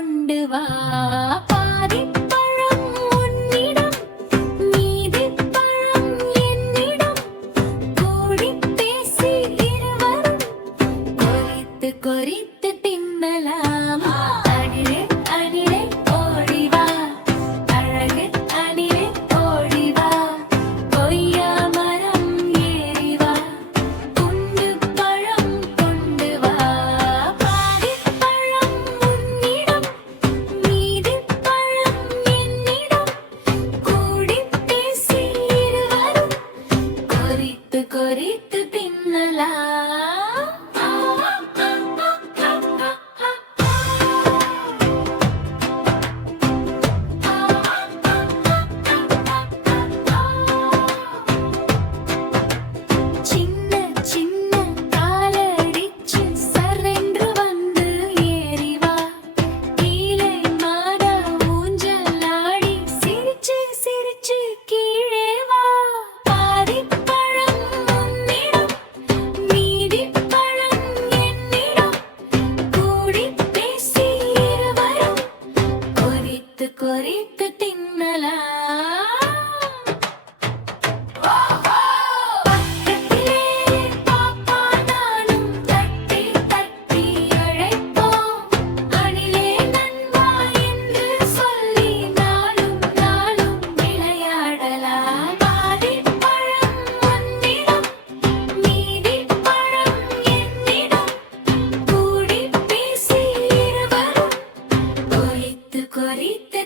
கொண்டு வா பாதிப்பழம் உன்னிடம் மீதிப்பழம் என்னிடம் கூடிப் பேசி இருவரும் கொறித்து கொறித்து தின்னலாம் அணிலே அணிலே ஓடி வா அழகு அணிலே ஓடி வா கொய்யா மரம் ஏறி வா துண்டு பழம் கொண்டு வா பாதிப்பழம் உன்னிடம் மீதிப்பழம் என்னிடம் கூடிப் பேசி இருவரும் கொறித்து கொறித்து தின்னலாம் சின்ன சின்ன காலடிச்சு சரென்று வந்து ஏறி வா கீழே மாடா ஊஞ்சலாடி சிரிச்சு சிரிச்சு கீழே வா பாதிப்பழம் உன்னிடம் மீதிப்பழம் என்னிடம் கூடிப் பேசி இருவரும் கொறித்து கொறித்து தின்னலாம் பக்கத்திலே பாப்பா நானும் தட்டி தட்டி அழைப்போம் அணிலே நண்பா என்று சொல்லி நாளும் நாளும் விளையாடலாம் பாதிப்பழம் உன்னிடம் மீதிப்பழம் என்னிடம் கூடிப் பேசி இருவரும் கொறித்து கொறித்து